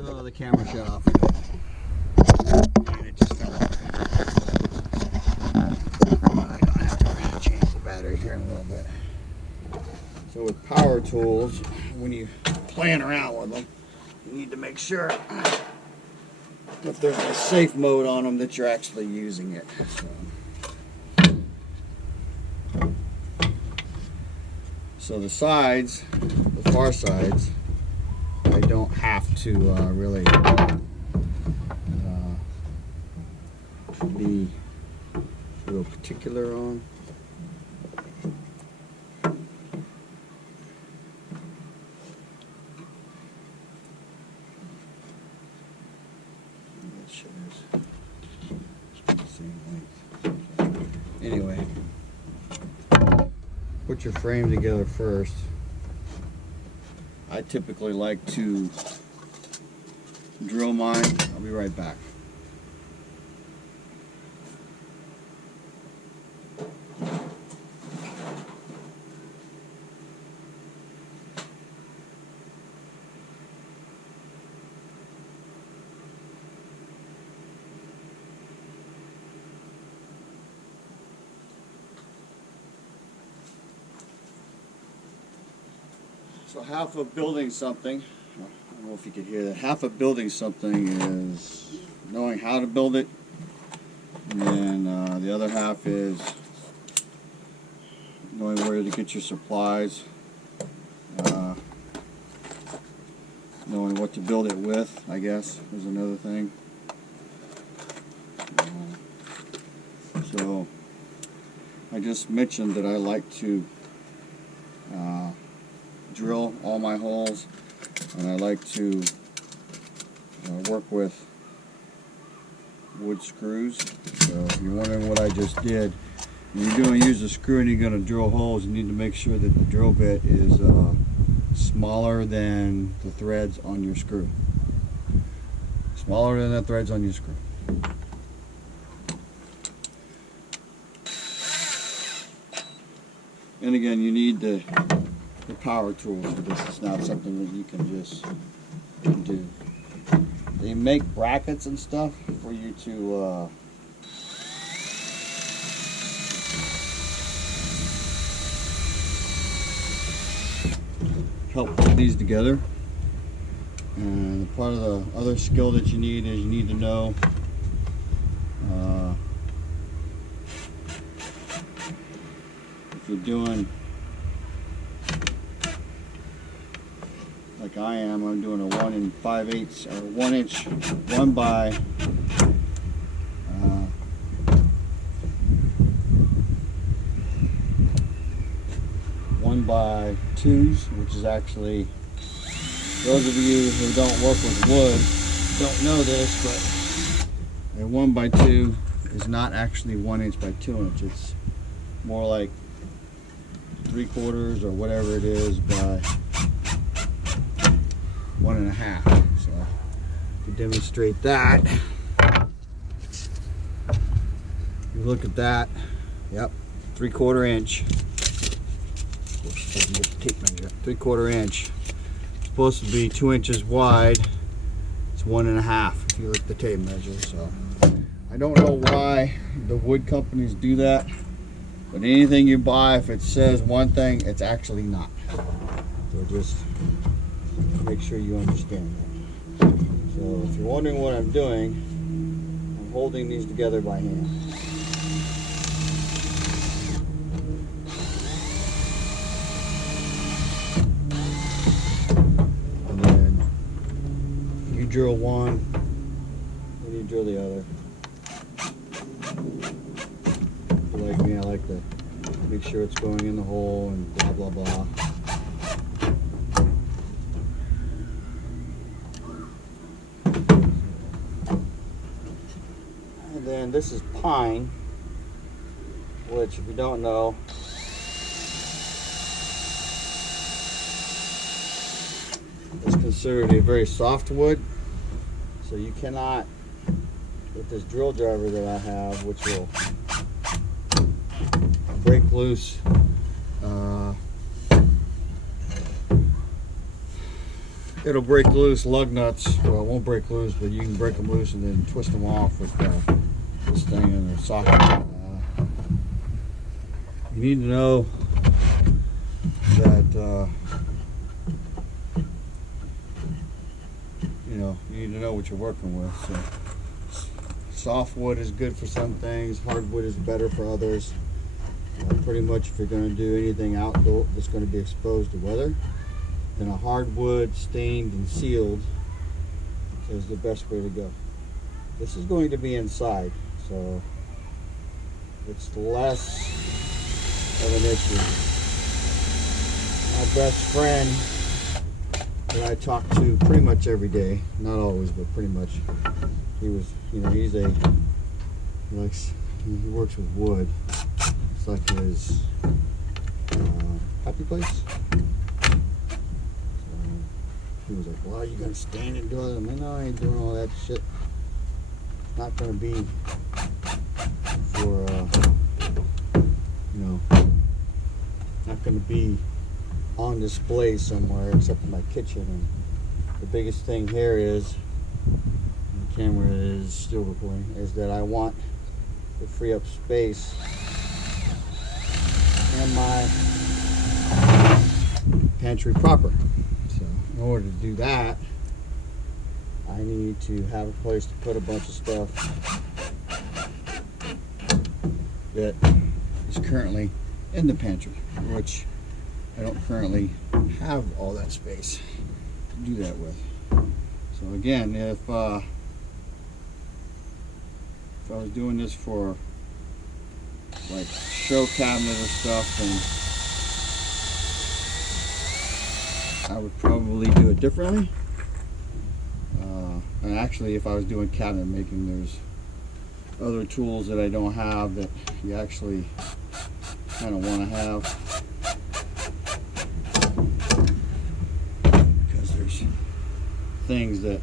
Oh, the camera shut off. And it just fell off. I'm gonna have to change the battery here in a little bit. So with power tools, when you playing around with them, you need to make sure if there's a safe mode on them that you're actually using it. So the sides, the far sides, I don't have to really be real particular on. Anyway, put your frame together first. I typically like to drill mine. I'll be right back. So half of building something, I don't know if you could hear that, half of building something is knowing how to build it, and then the other half is knowing where to get your supplies, knowing what to build it with, I guess, is another thing. So I just mentioned that I like to drill all my holes, and I like to work with wood screws. So if you're wondering what I just did, when you're going to use a screw and you're going to drill holes, you need to make sure that the drill bit is smaller than the threads on your screw. Smaller than the threads on your screw. And again, you need the power tools for this. It's not something that you can just do. They make brackets and stuff for you to help put these together. And part of the other skill that you need is you need to know if you're doing like I am, I'm doing a 1 5/8 or 1 inch, 1 by 1x2s, which is actually, those of you who don't work with wood don't know this, but a 1x2 is not actually 1 inch by 2 inch. It's more like 3/4 or whatever it is by 1.5. So to demonstrate that, you look at that. Yep, 3/4 inch. Of course, you can get the tape measure. 3/4 inch. It's supposed to be 2 inches wide. It's 1.5 if you look at the tape measure. So I don't know why the wood companies do that, but anything you buy, if it says one thing, it's actually not. So just make sure you understand that. So if you're wondering what I'm doing, I'm holding these together by hand. And then you drill one, then you drill the other. If you're like me, I like to make sure it's going in the hole and blah blah blah. And then this is pine, which if you don't know, is considered a very soft wood. So you cannot, with this drill driver that I have, which will break loose it'll break loose lug nuts. Well, it won't break loose, but you can break them loose and then twist them off with this thing in their socket. You need to know that you need to know what you're working with. So soft wood is good for some things, hardwood is better for others. Pretty much if you're going to do anything outdoor that's going to be exposed to weather, then a hardwood stained and sealed is the best way to go. This is going to be inside, so it's less of an issue. My best friend that I talk to pretty much every day, not always, but pretty much, he works with wood. It's like his happy place. So he was like, well, you gonna stand and do it? I'm like, no, I ain't doing all that shit. It's not gonna be for not gonna be on display somewhere except in my kitchen. And the biggest thing here is, the camera is still recording, is that I want to free up space in my pantry proper. So in order to do that, I need to have a place to put a bunch of stuff that is currently in the pantry, which I don't currently have all that space to do that with. So again, if I was doing this for like show cabinet or stuff, then I would probably do it differently. And actually, if I was doing cabinet making, there's other tools that I don't have that you actually kind of want to have, because there's things that,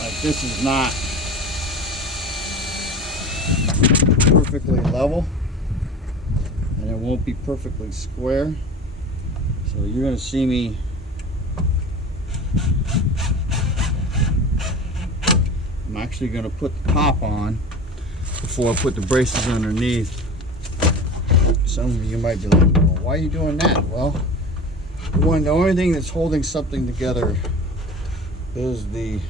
like, this is not perfectly level and it won't be perfectly square, so you're going to see me I'm actually going to put the top on before I put the braces underneath. Some of you might be like, well, why are you doing that? Well, the only thing that's holding something together is the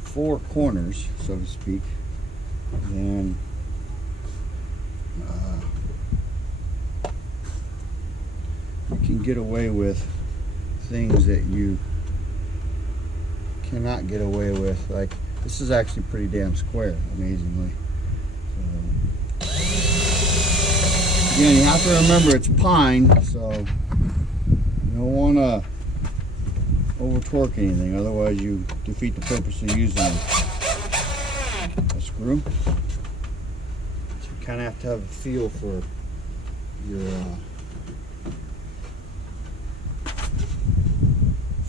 four corners, so to speak. And you can get away with things that you cannot get away with. Like, this is actually pretty damn square, amazingly. So, again, you have to remember it's pine, so you don't want to over torque anything, otherwise you defeat the purpose of using a screw. So you kind of have to have a feel for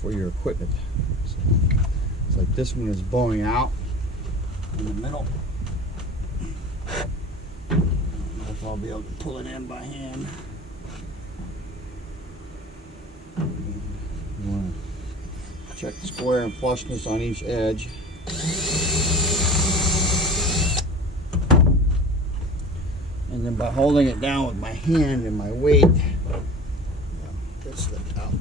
your equipment. So it's like this one is bowing out in the middle. I don't know if I'll be able to pull it in by hand. You want to check the square and flushness on each edge. And then by holding it down with my hand and my weight, that slipped out.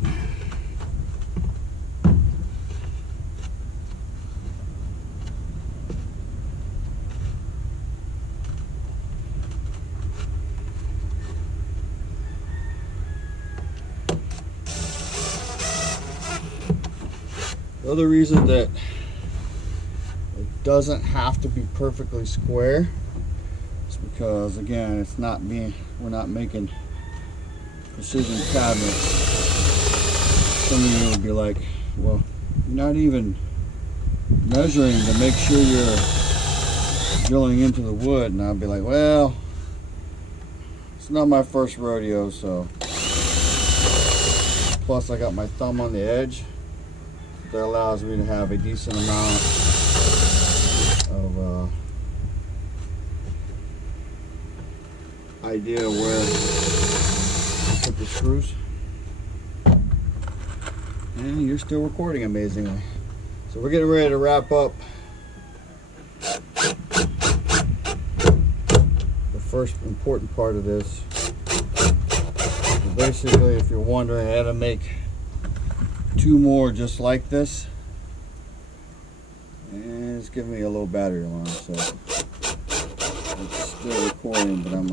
The other reason that it doesn't have to be perfectly square is because, again, we're not making precision cabinets. Some of you will be like, well, you're not even measuring to make sure you're drilling into the wood. And I'll be like, well, it's not my first rodeo, so. Plus I got my thumb on the edge. That allows me to have a decent amount of idea where to put the screws. And you're still recording amazingly. So we're getting ready to wrap up the first important part of this. So basically, if you're wondering how to make 2 more just like this, and it's giving me a low battery alarm, so it's still recording, but I'm